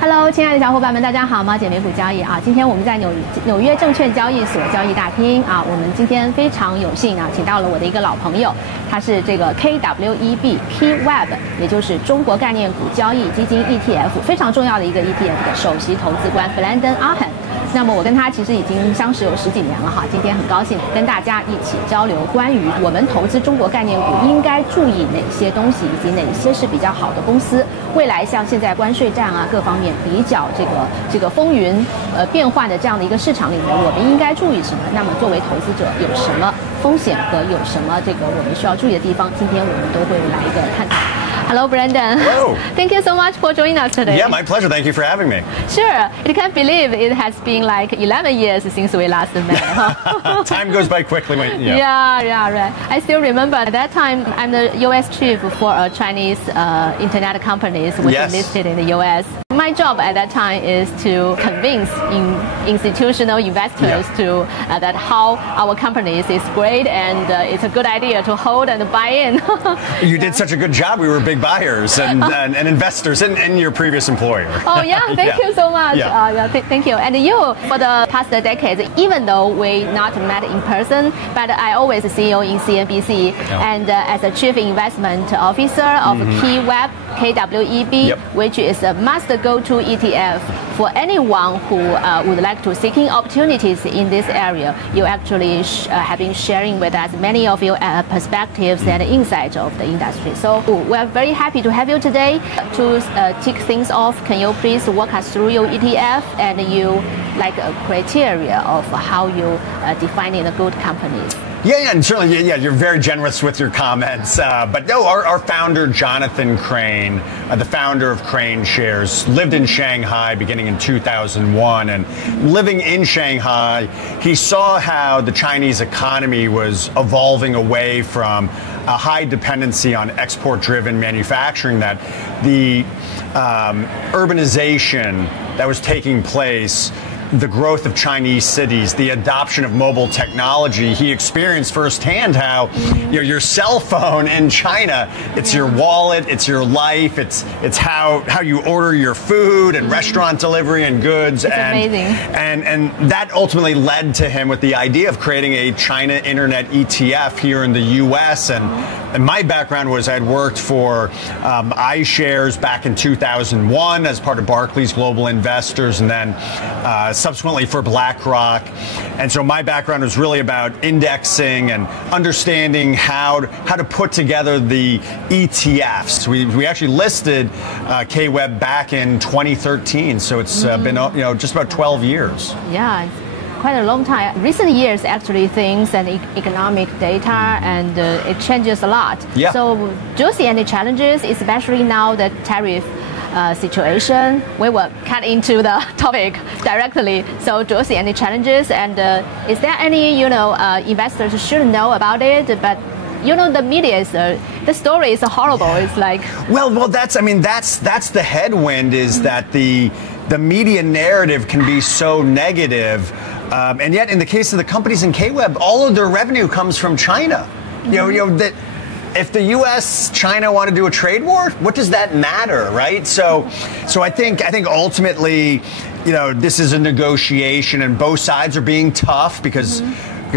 Hello， 亲爱的小伙伴们，大家好，猫姐美股交易啊，今天我们在纽约证券交易所交易大厅啊，我们今天非常有幸啊，请到了我的一个老朋友，他是这个 KWEB 也就是中国概念股交易基金 ETF 非常重要的一个 ETF 的首席投资官 Brendan Ahern。那么我跟他其实已经相识有10几年了哈，今天很高兴跟大家一起交流关于我们投资中国概念股应该注意哪些东西，以及哪些是比较好的公司。未来像现在关税战啊各方面比较这个风云变幻的这样的一个市场里面，我们应该注意什么？那么作为投资者有什么风险和有什么我们需要注意的地方？今天我们都会来一个探讨。Hello, Brendan. Hello. Thank you so much for joining us today. Yeah, my pleasure. Thank you for having me. Sure. I can't believe it has been like 11 years since we last met. Time goes by quickly. Yeah, right. I still remember at that time I'm the U.S. chief for a Chinese internet companies which is listed in the U.S. My job at that time is to convince institutional investors to that how our companies is great and it's a good idea to hold and buy in. You did such a good job. We were big buyers and investors in your previous employer. Oh yeah, thank you so much. Yeah. Thank you. And you, for the past decades, even though we not met in person, but I always see you in CNBC and as a chief investment officer of KWEB, which is a must go-to ETF for anyone who would like to seeking opportunities in this area. You actually have been sharing with us many of your perspectives and insights of the industry. So we're very happy to have you today. To tick things off, can you please walk us through your ETF and you like a criteria of how you defining the good companies? Yeah, and certainly, you're very generous with your comments. But no, our founder, Jonathan Crane, the founder of KraneShares, lived in Shanghai beginning in 2001. And living in Shanghai, he saw how the Chinese economy was evolving away from a high dependency on export-driven manufacturing, that the urbanization that was taking place, the growth of Chinese cities, the adoption of mobile technology. He experienced firsthand how your cell phone in China, it's your wallet, it's your life, it's how you order your food and restaurant delivery and goods. It's amazing. And that ultimately led to him with the idea of creating a China Internet ETF here in the U.S. And my background was I'd worked for iShares back in 2001 as part of Barclays Global Investors, and then subsequently for BlackRock. And so my background was really about indexing and understanding how to put together the ETFs. We actually listed KWEB back in 2013, so it's been just about 12 years. Yeah. Quite a long time. Recent years, actually, things and economic data and it changes a lot. Yeah. So, do you see any challenges, especially now the tariff situation? We will cut into the topic directly. So, do you see any challenges? And is there any investors should know about it? But the media is the story is horrible. It's like well, that's the headwind is that the media narrative can be so negative. And yet, in the case of the companies in KWEB, all of their revenue comes from China. That if the U.S. China want to do a trade war, what does that matter, right? So I think ultimately, this is a negotiation, and both sides are being tough because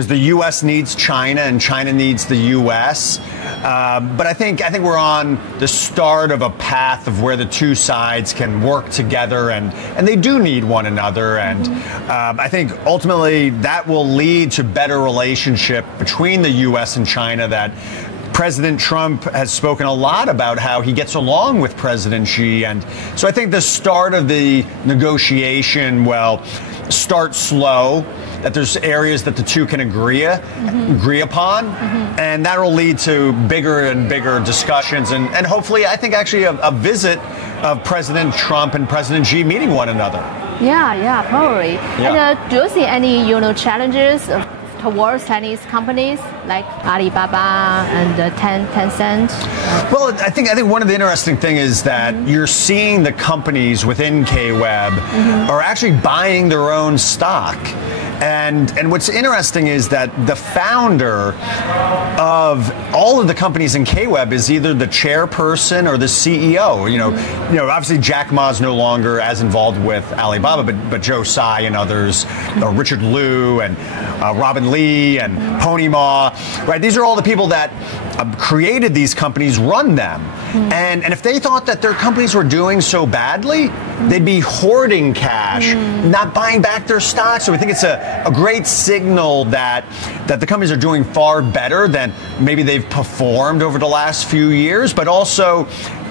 the U.S. needs China and China needs the U.S. But I think we're on the start of a path of where the two sides can work together, and they do need one another. And I think ultimately that will lead to better relationship between the U.S. and China. That President Trump has spoken a lot about how he gets along with President Xi. And so I think the start of the negotiation will start slow, that there's areas that the two can agree upon, and that will lead to bigger and bigger discussions, and hopefully, I think actually a visit of President Trump and President Xi meeting one another. Yeah, probably. Yeah. And do you see any challenges towards Chinese companies like Alibaba and Tencent? Well, I think one of the interesting things is that you're seeing the companies within KWEB are actually buying their own stock. And what's interesting is that the founder of all of the companies in KWEB is either the chairperson or the CEO. You know, obviously Jack Ma's no longer as involved with Alibaba, but Joe Tsai and others, Richard Liu and Robin Lee and Pony Ma, right? These are all the people that created these companies, run them. And if they thought that their companies were doing so badly, they'd be hoarding cash, not buying back their stock. So we think it's a great signal that the companies are doing far better than maybe they've performed over the last few years. But also,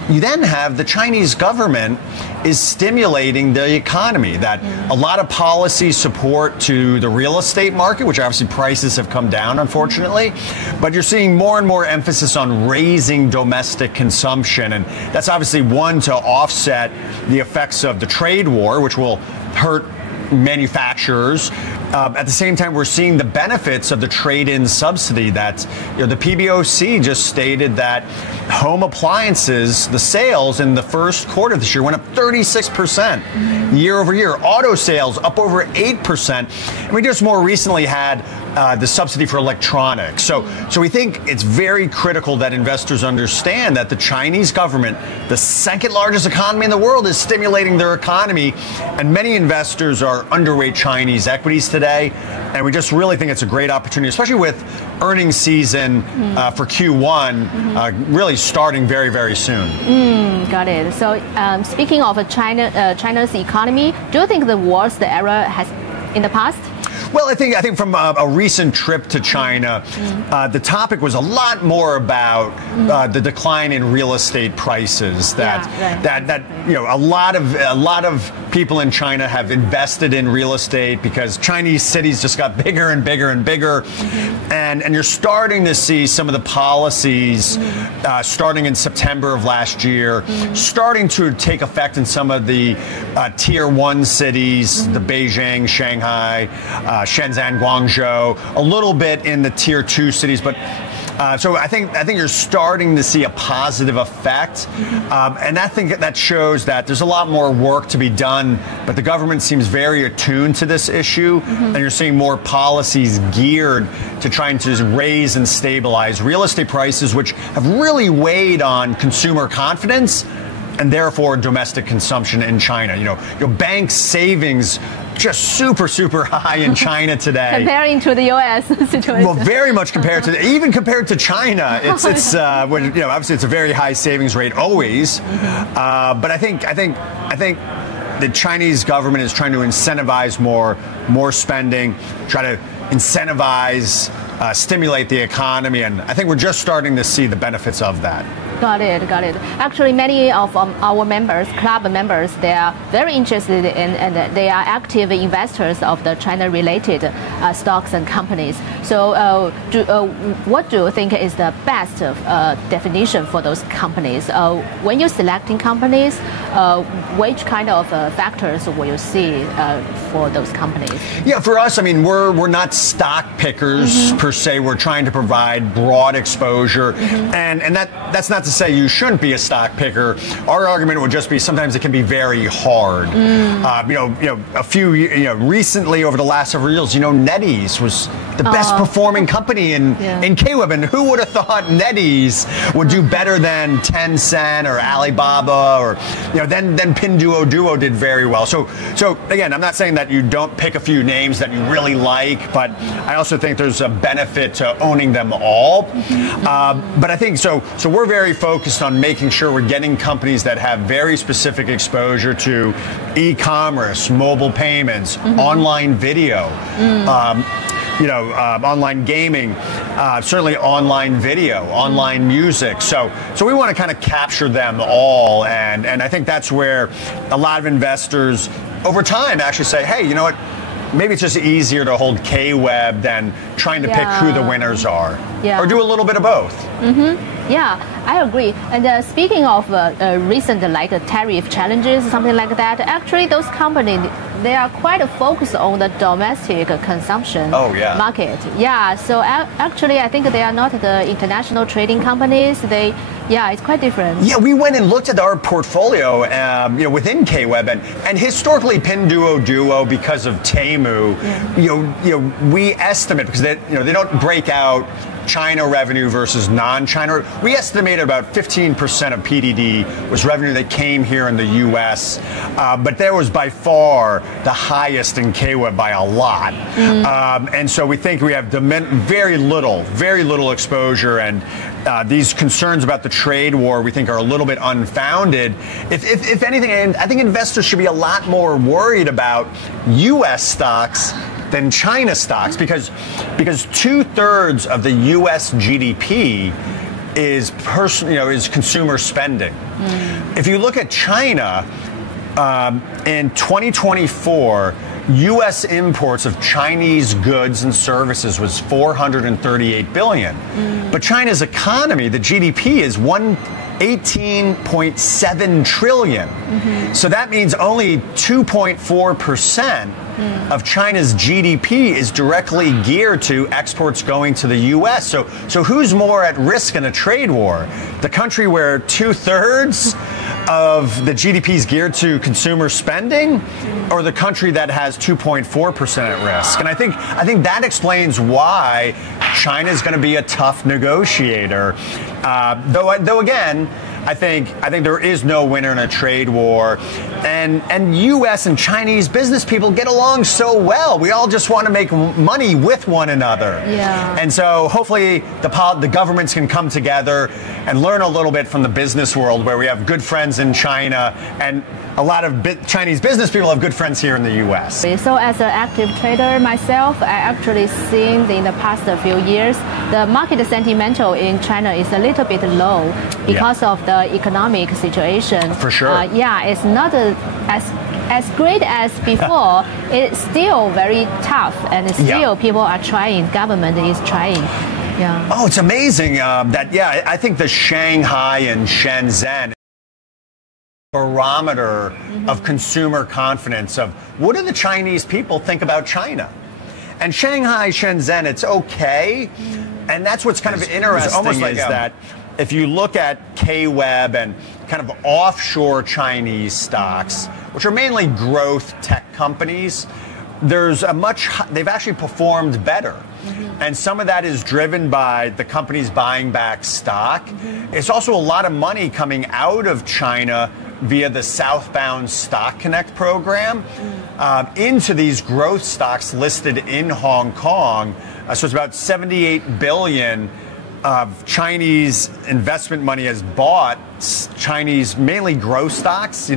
you then have the Chinese government is stimulating the economy, that a lot of policy support to the real estate market, which obviously prices have come down, unfortunately, but you're seeing more and more emphasis on raising domestic consumption. And that's obviously one to offset the effects of the trade war, which will hurt manufacturers. At the same time, we're seeing the benefits of the trade-in subsidy that, the PBOC just stated that home appliances, the sales in the first quarter this year went up 36% year over year. Auto sales up over 8%. And we just more recently had the subsidy for electronics. So we think it's very critical that investors understand that the Chinese government, the second largest economy in the world, is stimulating their economy. And many investors are underweight Chinese equities today. And we just really think it's a great opportunity, especially with earnings season for Q1 really starting very, very soon. Got it. So speaking of China's economy, do you think the worst era has in the past? Well, I think from a recent trip to China, the topic was a lot more about the decline in real estate prices. That a lot of people in China have invested in real estate because Chinese cities just got bigger and bigger and bigger, and you're starting to see some of the policies starting in September of last year, starting to take effect in some of the tier 1 cities, the Beijing, Shanghai, Shenzhen, Guangzhou, a little bit in the tier 2 cities, but so I think you're starting to see a positive effect, and I think that shows that there's a lot more work to be done, but the government seems very attuned to this issue, and you're seeing more policies geared to trying to raise and stabilize real estate prices, which have really weighed on consumer confidence and therefore domestic consumption in China. Your bank savings just super high in China today. Comparing to the U.S. situation. Well, very much compared to even compared to China, it's obviously it's a very high savings rate always. But I think the Chinese government is trying to incentivize more spending, try to incentivize, stimulate the economy, and I think we're just starting to see the benefits of that. Got it. Actually, many of our members, club members, they are very interested in and they are active investors of the China-related stocks and companies. So what do you think is the best definition for those companies? When you're selecting companies, which kind of factors will you see for those companies? Yeah, for us, I mean, we're not stock pickers per se. We're trying to provide broad exposure, and that's not to say you shouldn't be a stock picker. Our argument would just be sometimes it can be very hard. Recently over the last several years, NetEase was the best performing company in KWEB, and who would have thought NetEase would do better than Tencent or Alibaba, or then Pinduoduo did very well. So again, I'm not saying that you don't pick a few names that you really like, but I also think there's a benefit to owning them all. But I think so we're very focused on making sure we're getting companies that have very specific exposure to e-commerce, mobile payments, online video, online gaming, certainly online video, online music. So we want to kind of capture them all, and I think that's where a lot of investors over time actually say, hey, you know what? Maybe it's just easier to hold KWEB than trying to pick who the winners are. Or do a little bit of both. Yeah, I agree. And speaking of recent like tariff challenges, something like that, actually those companies, they are quite focused on the domestic consumption market. Yeah, so actually I think they are not the international trading companies. It's quite different. Yeah, we went and looked at our portfolio, within KWEB, and historically Pinduoduo, because of Temu, we estimate, because they don't break out China revenue versus non-China. We estimated about 15% of PDD was revenue that came here in the U.S., but there was by far the highest in KWEB by a lot. And so we think we have very little exposure, and these concerns about the trade war we think are a little bit unfounded. If anything, I think investors should be a lot more worried about U.S. stocks than China stocks, because 2/3 of the U.S. GDP is consumer spending. If you look at China, in 2024, U.S. imports of Chinese goods and services was $438 billion. But China's economy, the GDP, is 18.7 trillion. So that means only 2.4% of China's GDP is directly geared to exports going to the U.S. So who's more at risk in a trade war? The country where 2/3 of the GDP is geared to consumer spending, or the country that has 2.4% at risk? And I think that explains why China is going to be a tough negotiator. Though again, I think there is no winner in a trade war, and U.S. and Chinese business people get along so well. We all just want to make money with one another. Yeah. And so hopefully the governments can come together and learn a little bit from the business world, where we have good friends in China, and a lot of Chinese business people have good friends here in the U.S. So as an active trader myself, I actually seen in the past few years, the market sentimental in China is a little bit low because of the economic situation. For sure. It's not as great as before. It's still very tough, and still people are trying, government is trying. Yeah. Oh, it's amazing I think the Shanghai and Shenzhen barometer of consumer confidence of what do the Chinese people think about China. And Shanghai, Shenzhen, it's okay. And that's what's kind of interesting is that if you look at KWEB and kind of offshore Chinese stocks, which are mainly growth tech companies, they've actually performed better. And some of that is driven by the companies buying back stock. It's also a lot of money coming out of China via the Southbound Stock Connect program into these growth stocks listed in Hong Kong. So it's about 78 billion of Chinese investment money has bought Chinese, mainly growth stocks.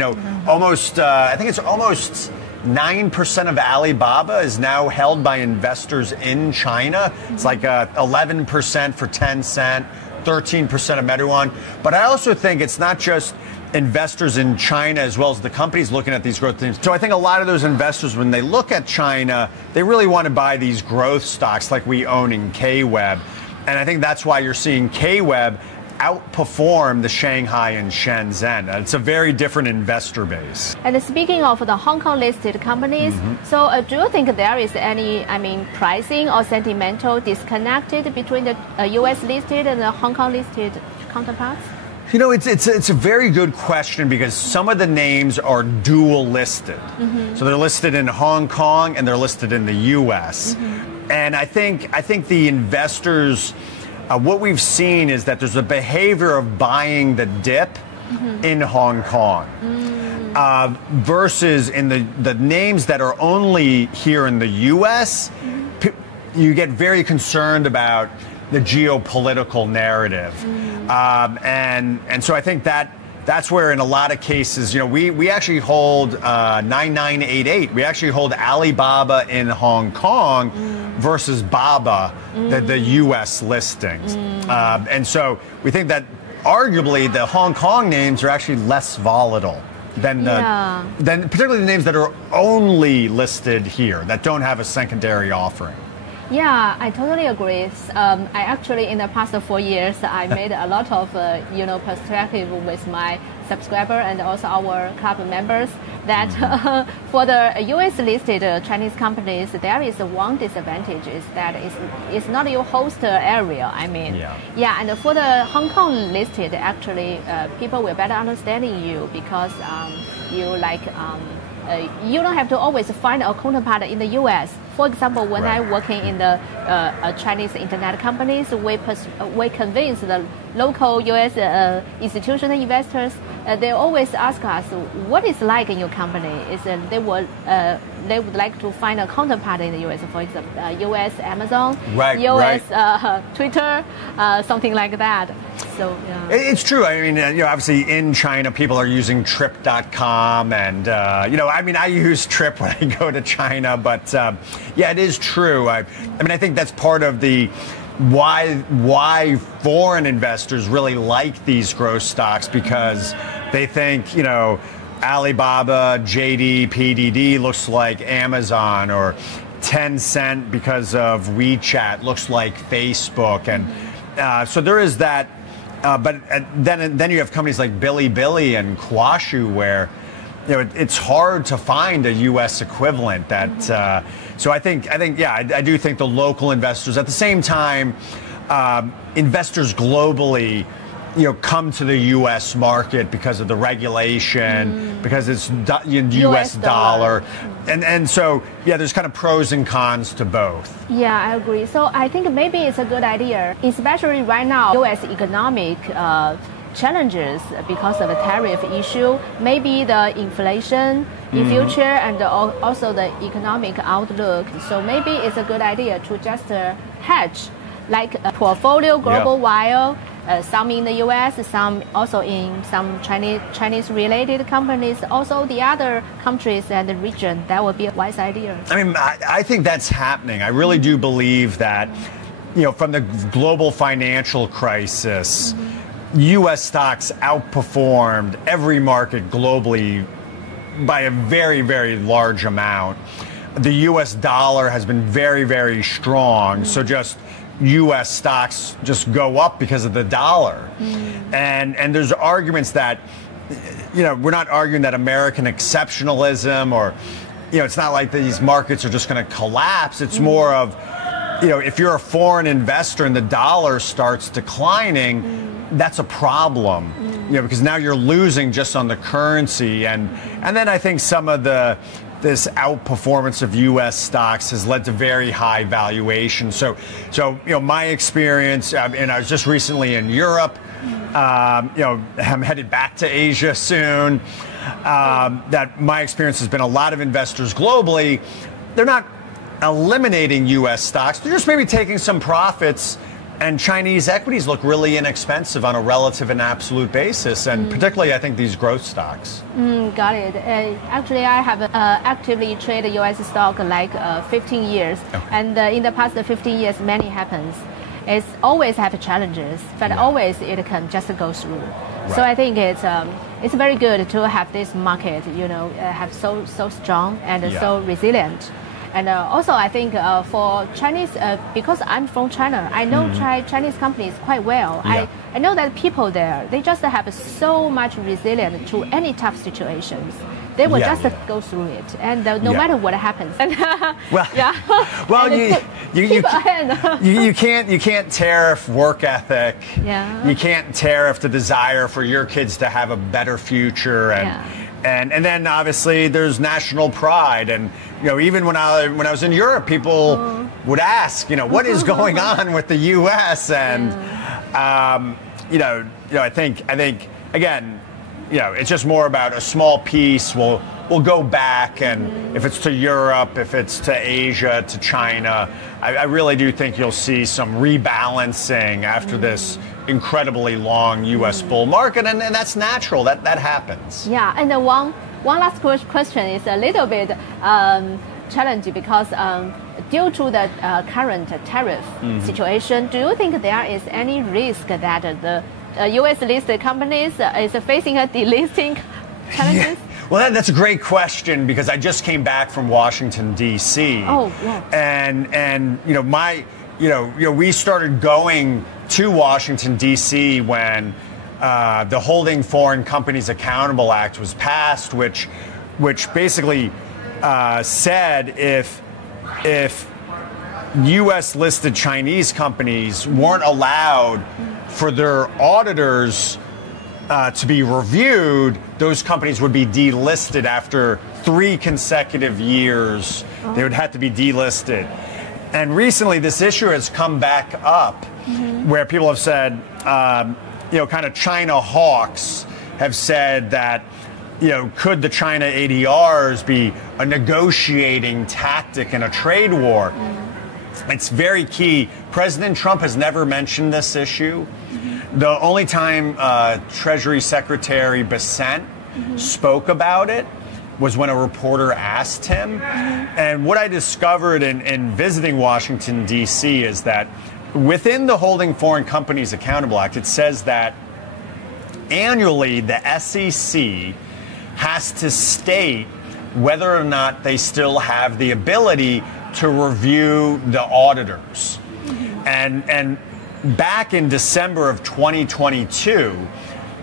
Almost, I think it's almost 9% of Alibaba is now held by investors in China. It's like 11% for Tencent, 13% of Meituan. But I also think it's not just investors in China as well as the companies looking at these growth themes. So I think a lot of those investors, when they look at China, they really want to buy these growth stocks like we own in KWEB. And I think that's why you're seeing KWEB outperform the Shanghai and Shenzhen. It's a very different investor base. And speaking of the Hong Kong listed companies, so do you think there is any, pricing or sentimental disconnected between the US listed and the Hong Kong listed counterparts? It's a very good question, because some of the names are dual listed. So they're listed in Hong Kong and they're listed in the US. And I think the investors, what we've seen is that there's a behavior of buying the dip in Hong Kong versus in the names that are only here in the US. You get very concerned about the geopolitical narrative. And so I think that's where in a lot of cases, we actually hold 9988. We actually hold Alibaba in Hong Kong versus Baba, the U.S. listings. And so we think that arguably the Hong Kong names are actually less volatile than particularly the names that are only listed here, that don't have a secondary offering. Yeah, I totally agree. I actually, in the past 4 years, I made a lot of, perspective with my subscriber and also our club members that for the US listed Chinese companies, there is one disadvantage is that it's not your host area. I mean, yeah, and for the Hong Kong listed, actually, people will better understanding you because you don't have to always find a counterpart in the US. For example, when I'm working in the Chinese internet companies, we convince the local US institutional investors. They always ask us what is like in your company. They would like to find a counterpart in the US. For example, US Amazon, US Twitter, something like that. So it's true. I mean, obviously in China, people are using Trip.com, and I use Trip when I go to China, but yeah, it is true. I think that's part of the why foreign investors really like these growth stocks, because they think, Alibaba, JD, PDD looks like Amazon, or Tencent because of WeChat looks like Facebook, and so there is that. But then you have companies like Bilibili and Kuaishou where it's hard to find a U.S. equivalent. That so I think I do think the local investors, at the same time, investors globally, come to the U.S. market because of the regulation, because it's U.S. dollar. And so, there's kind of pros and cons to both. Yeah, I agree. So I think maybe it's a good idea, especially right now, U.S. economic challenges because of the tariff issue, maybe the inflation in future, and also the economic outlook. So maybe it's a good idea to just hedge, like a portfolio global while. Some in the U.S., some also in some Chinese-related companies, also the other countries and the region. That would be a wise idea. I think that's happening. I really do believe that, from the global financial crisis, U.S. stocks outperformed every market globally by a very, very large amount. The U.S. dollar has been very, very strong. So just U.S. stocks just go up because of the dollar. And there's arguments that, we're not arguing that American exceptionalism or, it's not like these markets are just going to collapse. It's more of, if you're a foreign investor and the dollar starts declining, that's a problem, because now you're losing just on the currency. And then I think some of this outperformance of U.S. stocks has led to very high valuations. So my experience, and I was just recently in Europe. I'm headed back to Asia soon. That my experience has been a lot of investors globally, they're not eliminating U.S. stocks. They're just maybe taking some profits. And Chinese equities look really inexpensive on a relative and absolute basis, and particularly, I think, these growth stocks. Got it. Actually, I have actively traded U.S. stock like 15 years, and in the past 15 years, many happens. It's always have challenges, but always it can just go through. So I think it's very good to have this market, have so strong and so resilient. And also, I think for Chinese, because I'm from China, I know Chinese companies quite well. I know that people there, they just have so much resilience to any tough situations. They will just go through it, and no matter what happens. You can't tariff work ethic. You can't tariff the desire for your kids to have a better future, and then obviously there's national pride, and even when I was in Europe, people would ask, what is going on with the U.S. and I think again, it's just more about a small piece. We'll go back, and if it's to Europe, if it's to Asia, to China, I really do think you'll see some rebalancing after this incredibly long U.S. bull market, and that's natural. That happens. Yeah, and one last question is a little bit challenging because due to the current tariff situation, do you think there is any risk that the U.S. listed companies is facing a delisting challenges? Well, that's a great question because I just came back from Washington D.C. Oh, yeah. And we started going to Washington D.C. when the Holding Foreign Companies Accountable Act was passed, which basically said if U.S. listed Chinese companies weren't allowed for their auditors to be reviewed, those companies would be delisted after 3 consecutive years. They would have to be delisted. And recently, this issue has come back up, where people have said, kind of China hawks have said that, could the China ADRs be a negotiating tactic in a trade war? It's very key. President Trump has never mentioned this issue. The only time Treasury Secretary Bessent spoke about it was when a reporter asked him. And what I discovered in visiting Washington, D.C. is that within the Holding Foreign Companies Accountable Act, it says that annually the SEC has to state whether or not they still have the ability to review the auditors. And back in December of 2022,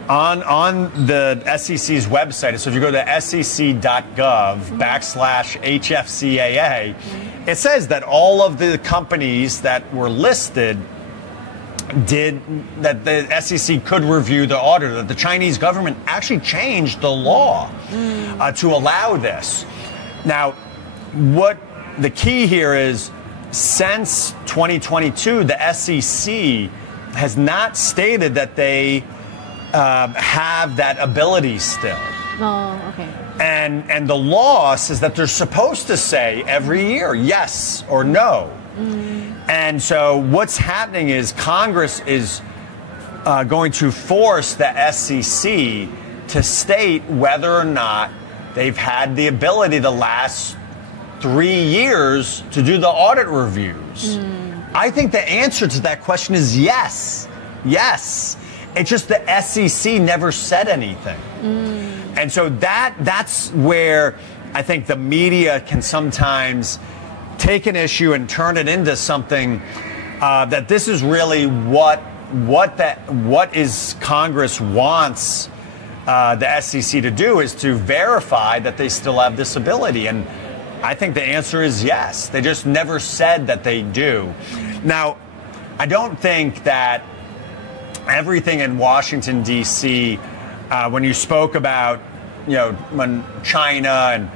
on the SEC's website, so if you go to sec.gov/HFCAA, it says that all of the companies that were listed that the SEC could review the auditor, that the Chinese government actually changed the law to allow this. Now, what the key here is, since 2022, the SEC has not stated that they have that ability still. Oh, okay. And the law says that they're supposed to say every year yes or no. And so what's happening is Congress is going to force the SEC to state whether or not they've had the ability the last 3 years to do the audit reviews. I think the answer to that question is yes. Yes. It's just the SEC never said anything. And so that's where I think the media can sometimes take an issue and turn it into something that this is really what is Congress wants the SEC to do, is to verify that they still have this ability. And I think the answer is yes. They just never said that they do. Now, I don't think that everything in Washington, D.C., when you spoke about, when China and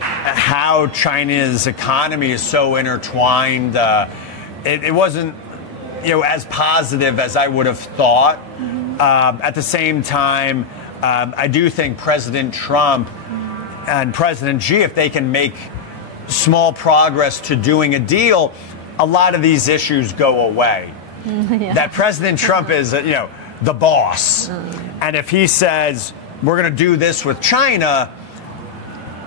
how China's economy is so intertwined, it wasn't, as positive as I would have thought. At the same time, I do think President Trump and President Xi, if they can make small progress to doing a deal, a lot of these issues go away. That President Trump is, the boss. And if he says, we're going to do this with China,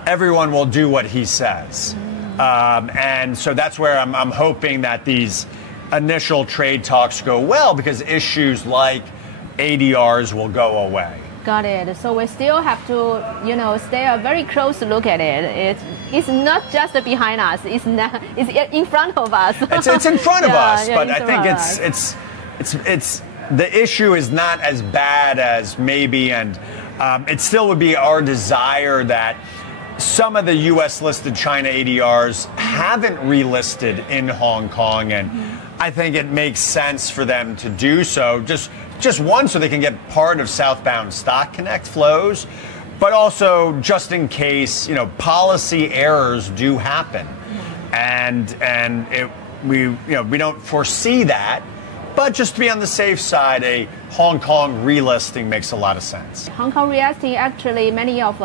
everyone will do what he says. And so that's where I'm hoping that these initial trade talks go well, because issues like ADRs will go away. Got it. So we still have to, stay a very close look at it. It's not just behind us. It's in front of us. It's in front of us, but I think it's the issue is not as bad as maybe, and it still would be our desire that some of the U.S. listed China ADRs haven't relisted in Hong Kong, and I think it makes sense for them to do so. Just one, so they can get part of southbound Stock Connect flows, but also just in case, policy errors do happen, and we don't foresee that, but just to be on the safe side, a Hong Kong relisting makes a lot of sense. Hong Kong relisting, actually, many of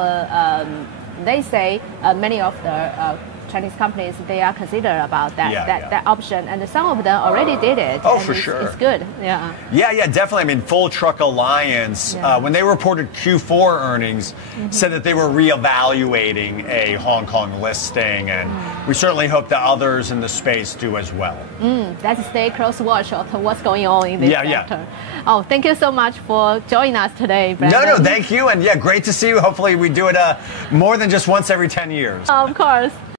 they say many of the Chinese companies, they are considered about that Yeah, yeah. that option, and some of them already did it. Oh, and for it's, sure. It's good. Yeah. Yeah, definitely. I mean, Full Truck Alliance, Yeah. when they reported Q4 earnings, said that they were reevaluating a Hong Kong listing, and we certainly hope that others in the space do as well. Let's stay close watch of what's going on in this Yeah. sector. Oh, thank you so much for joining us today, Brendan. No, thank you. And yeah, great to see you. Hopefully we do it more than just once every 10 years. Of course.